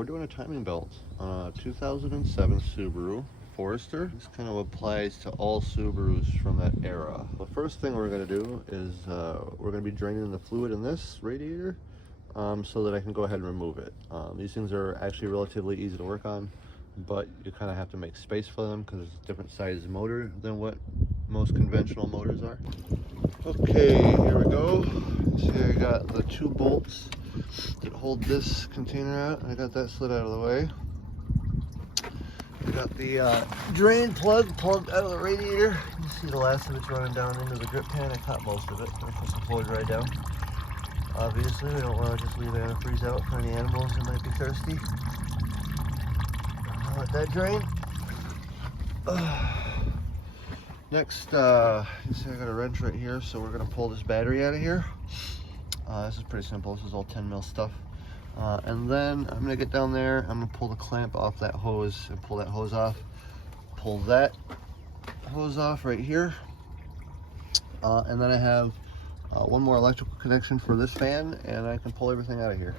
We're doing a timing belt on a 2007 Subaru Forester. This kind of applies to all Subarus from that era. The first thing we're going to do is we're going to be draining the fluid in this radiator so that I can go ahead and remove it. These things are actually relatively easy to work on, but you kind of have to make space for them because it's a different size motor than what most conventional motors are. Okay, here we go. See, I got the two bolts that hold this container out. I got that slid out of the way. I got the drain plug plugged out of the radiator. You see the last of it's running down into the drip pan. I caught most of it. I put some fluid right down. Obviously, we don't want to just leave antifreeze out for any animals that might be thirsty. I'll let that drain. Next, you see I got a wrench right here, so we're going to pull this battery out of here. This is pretty simple. This is all 10 mil stuff. And then I'm going to get down there. I'm going to pull the clamp off that hose and pull that hose off. Pull that hose off right here. And then I have one more electrical connection for this fan, and I can pull everything out of here.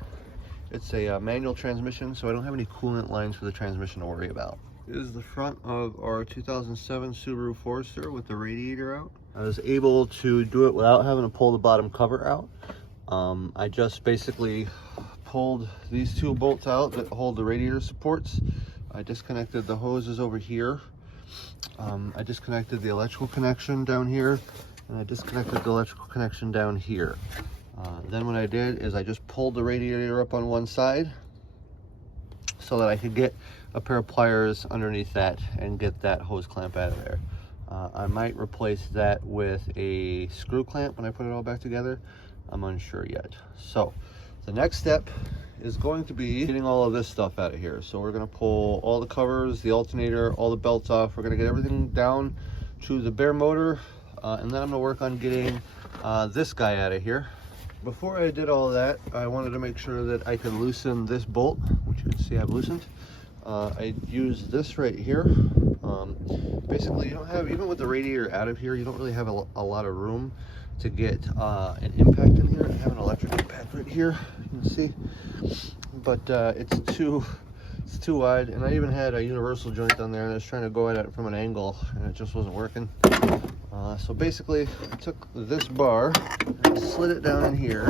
It's a manual transmission, so I don't have any coolant lines for the transmission to worry about. This is the front of our 2007 Subaru Forester with the radiator out. I was able to do it without having to pull the bottom cover out. I just basically pulled these two bolts out that hold the radiator supports. I disconnected the hoses over here. I disconnected the electrical connection down here, and I disconnected the electrical connection down here. Then what I did is I just pulled the radiator up on one side so that I could get a pair of pliers underneath that and get that hose clamp out of there. I might replace that with a screw clamp when I put it all back together. I'm unsure yet. So the next step is going to be getting all of this stuff out of here. So we're going to pull all the covers, the alternator, all the belts off. We're going to get everything down to the bare motor, and then I'm going to work on getting this guy out of here. Before I did all of that, I wanted to make sure that I could loosen this bolt, which you can see I've loosened. I used this right here. Basically, you don't have, even with the radiator out of here, you don't really have a lot of room to get an impact in here. I have an electric impact right here, you can see, but it's too wide, and I even had a universal joint on there, and I was trying to go at it from an angle, and it just wasn't working. So basically, I took this bar and slid it down in here,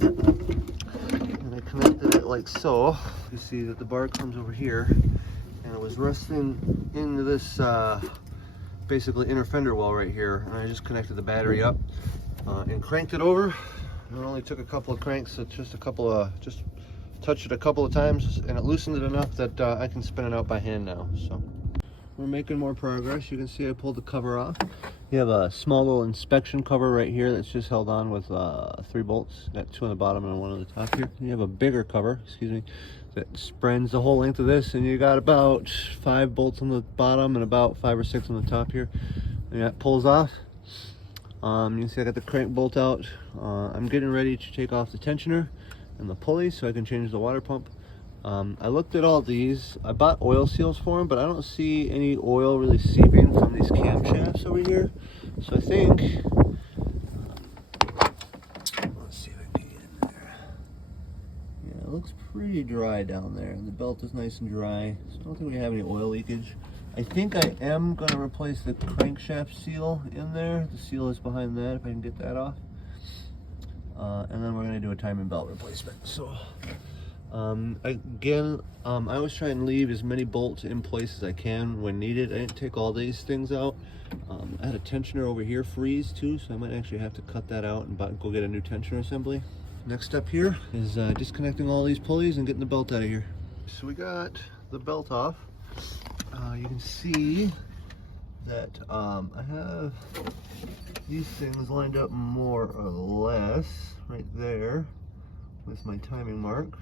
and I connected it like so. You see that the bar comes over here, and it was resting into this basically inner fender wall right here, and I just connected the battery up and cranked it over. It only took a couple of cranks, so just touched it a couple of times, and it loosened it enough that I can spin it out by hand now. So we're making more progress. You can see I pulled the cover off. You have a small little inspection cover right here that's just held on with 3 bolts. Got 2 on the bottom and 1 on the top here. You have a bigger cover, excuse me, that springs the whole length of this, and you got about 5 bolts on the bottom and about 5 or 6 on the top here. And that pulls off. You can see I got the crank bolt out. I'm getting ready to take off the tensioner and the pulley so I can change the water pump. I looked at all these. I bought oil seals for them, but I don't see any oil really seeping from these camshafts over here. So I think, let's see if I can get in there. Yeah, it looks pretty dry down there, and the belt is nice and dry. So I don't think we have any oil leakage. I think I am going to replace the crankshaft seal in there. The seal is behind that, if I can get that off. And then we're going to do a timing belt replacement. So again, I always try and leave as many bolts in place as I can when needed. I didn't take all these things out. I had a tensioner over here freeze too, so I might actually have to cut that out and go get a new tensioner assembly. Next step here is disconnecting all these pulleys and getting the belt out of here. So we got the belt off. You can see that I have these things lined up more or less right there with my timing mark.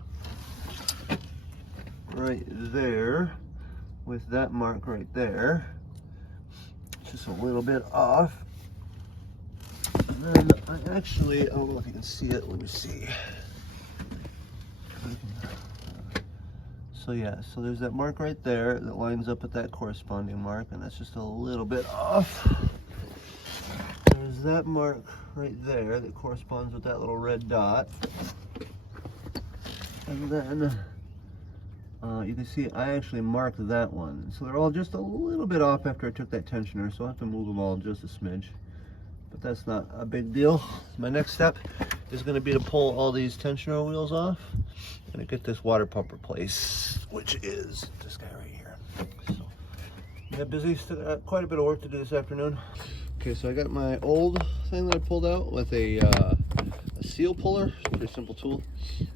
Right there with that mark right there. Just a little bit off. And then I actually, I don't know if you can see it, let me see. So yeah, so there's that mark right there that lines up with that corresponding mark, and that's just a little bit off. There's that mark right there that corresponds with that little red dot. And then you can see I actually marked that one. So they're all just a little bit off after I took that tensioner, so I'll have to move them all just a smidge. But that's not a big deal. My next step is going to be to pull all these tensioner wheels off. I'm going to get this water pump replaced, which is this guy right here. So, yeah, busy. Still got quite a bit of work to do this afternoon. Okay, so I got my old thing that I pulled out with a seal puller. It's a pretty simple tool.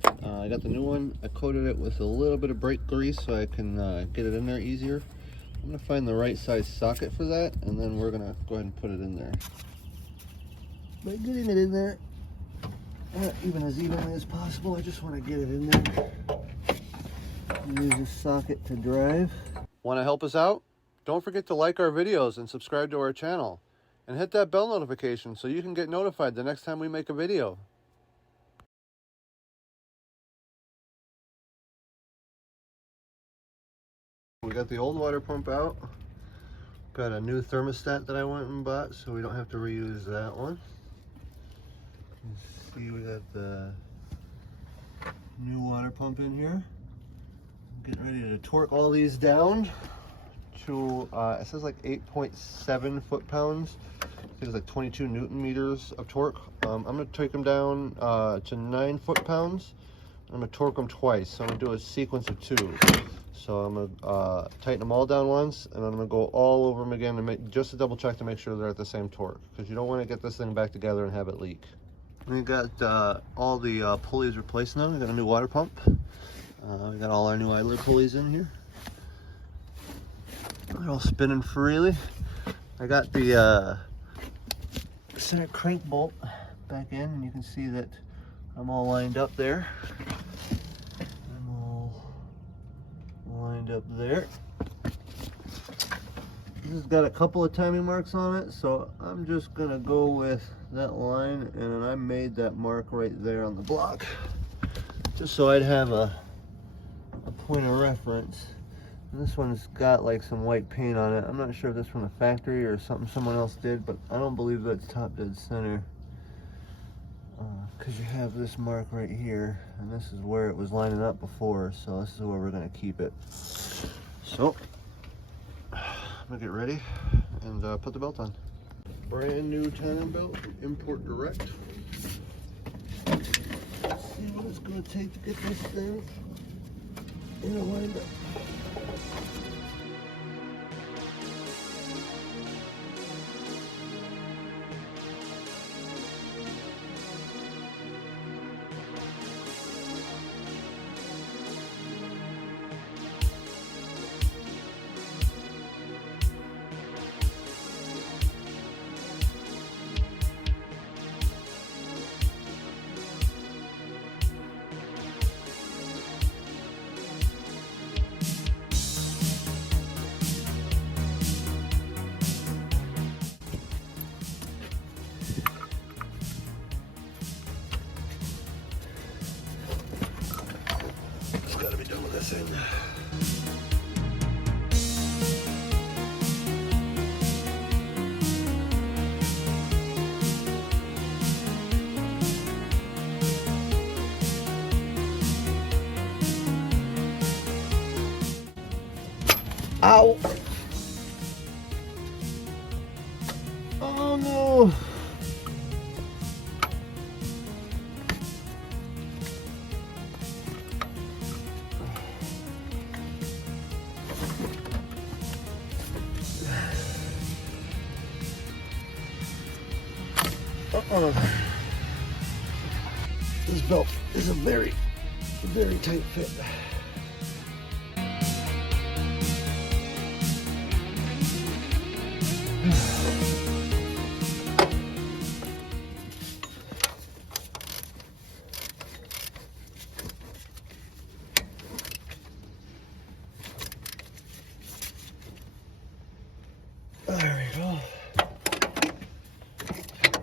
I got the new one. I coated it with a little bit of brake grease so I can get it in there easier. I'm going to find the right size socket for that, and then we're going to go ahead and put it in there. By getting it in there, even as evenly as possible, I just want to get it in there. Use this socket to drive. Want to help us out? Don't forget to like our videos and subscribe to our channel. And hit that bell notification so you can get notified the next time we make a video. We got the old water pump out. Got a new thermostat that I went and bought, so we don't have to reuse that one. You see, we got the new water pump in here. Getting ready to torque all these down to, it says like 8.7 foot-pounds. I think it's like 22 Newton meters of torque. I'm going to take them down to 9 foot-pounds. I'm going to torque them twice, so I'm going to do a sequence of 2. So I'm going to tighten them all down once, and I'm going to go all over them again to make, just to double check to make sure they're at the same torque, because you don't want to get this thing back together and have it leak. We got all the pulleys replaced now. We got a new water pump. We got all our new idler pulleys in here. They're all spinning freely. I got the center crank bolt back in, and you can see that I'm all lined up there. I'm all lined up there. This has got a couple of timing marks on it, so I'm just gonna go with that line, and I made that mark right there on the block, just so I'd have a point of reference. And this one's got like some white paint on it. I'm not sure if that's from the factory or something someone else did, but I don't believe that's top dead center. Because you have this mark right here, and this is where it was lining up before, so this is where we're going to keep it. So, I'm going to get ready and put the belt on. Brand new timing belt, import direct. Let's see what it's going to take to get this thing in a lined up. Ow! Oh no! This belt is a very, very tight fit. There we go.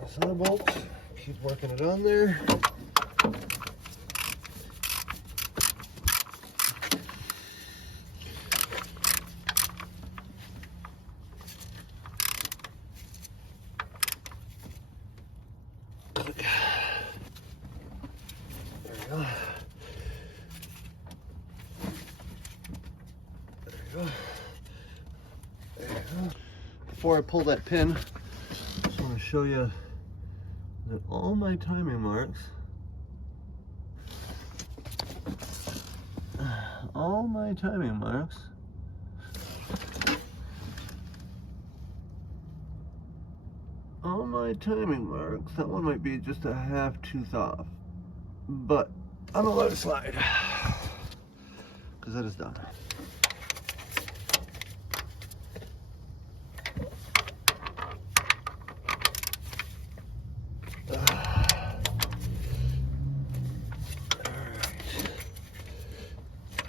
This other bolt, keep working it on there. There we go. go. There you go. Before I pull that pin, I just want to show you that all my timing marks, that one might be just a half tooth off, but I'm gonna let it slide because that is done.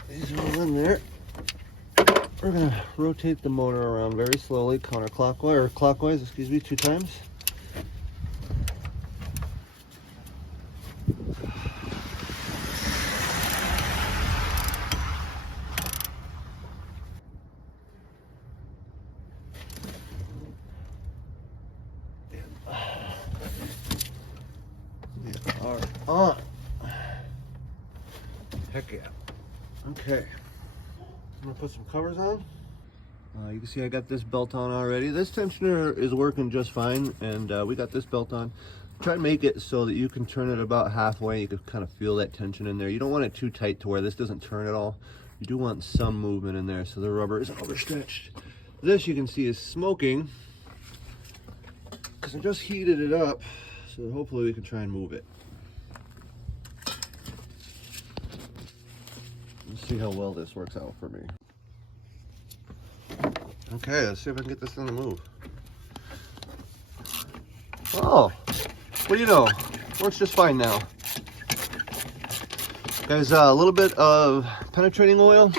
These are all in there. We're gonna rotate the motor around very slowly, counterclockwise, or clockwise, excuse me, 2 times. We are on. Heck yeah. Okay. I'm gonna put some covers on. You can see I got this belt on already. This tensioner is working just fine, and we got this belt on. Try to make it so that you can turn it about halfway. You can kind of feel that tension in there. You don't want it too tight to where this doesn't turn at all. You do want some movement in there so the rubber is overstretched. This you can see is smoking because I just heated it up, so hopefully we can try and move it. Let's see how well this works out for me. Okay, let's see if I can get this thing to move. Oh, what do you know? Works just fine now. Guys, a little bit of penetrating oil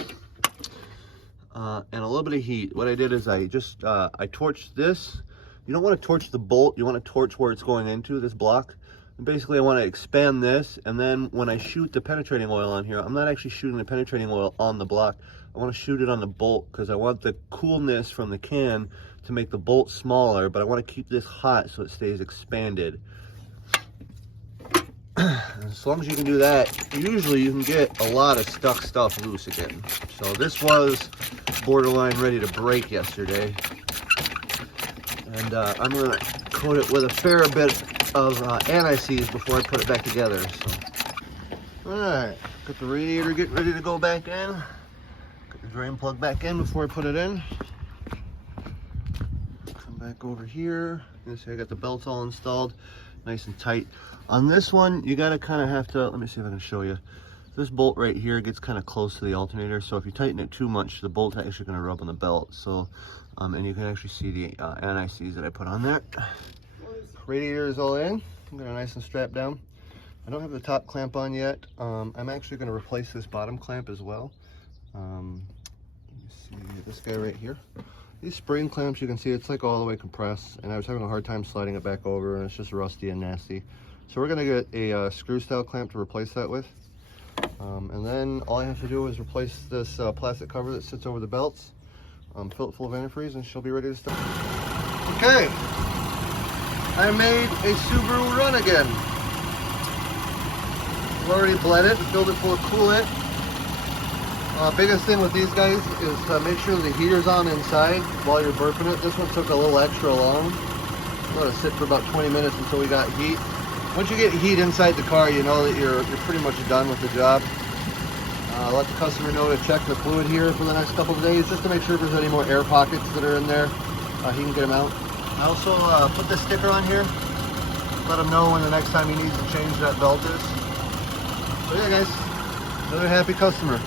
and a little bit of heat. What I did is I just, I torched this. You don't want to torch the bolt, you want to torch where it's going into, this block. And basically I want to expand this, and then when I shoot the penetrating oil on here, I'm not actually shooting the penetrating oil on the block. I want to shoot it on the bolt because I want the coolness from the can to make the bolt smaller, but I want to keep this hot so it stays expanded. As long as you can do that, usually you can get a lot of stuck stuff loose again. So this was borderline ready to break yesterday. And I'm going to coat it with a fair bit of anti-seize before I put it back together. So, alright, got the radiator getting ready to go back in. Got the drain plug back in before I put it in. Come back over here. You can see I got the belts all installed, nice and tight. On this one, you gotta kind of have to, let me see if I can show you. This bolt right here gets kind of close to the alternator, so if you tighten it too much, the bolt's actually gonna rub on the belt. So, and you can actually see the anti-seize that I put on there. Radiator is all in. I'm gonna nice and strap down. I don't have the top clamp on yet. I'm actually gonna replace this bottom clamp as well. Let me see this guy right here. These spring clamps, you can see it's like all the way compressed, and I was having a hard time sliding it back over, and it's just rusty and nasty. So we're gonna get a screw style clamp to replace that with. And then all I have to do is replace this plastic cover that sits over the belts, fill it full of antifreeze, and she'll be ready to start. Okay, I made a Subaru run again. I've already bled it, filled it full of coolant. Biggest thing with these guys is make sure the heater's on inside while you're burping it. This one took a little extra long. Let it sit for about 20 minutes until we got heat. Once you get heat inside the car, you know that you're pretty much done with the job. Let the customer know to check the fluid here for the next couple of days, just to make sure if there's any more air pockets that are in there, he can get them out. I also put this sticker on here, let him know when the next time he needs to change that belt is. So yeah guys, another happy customer.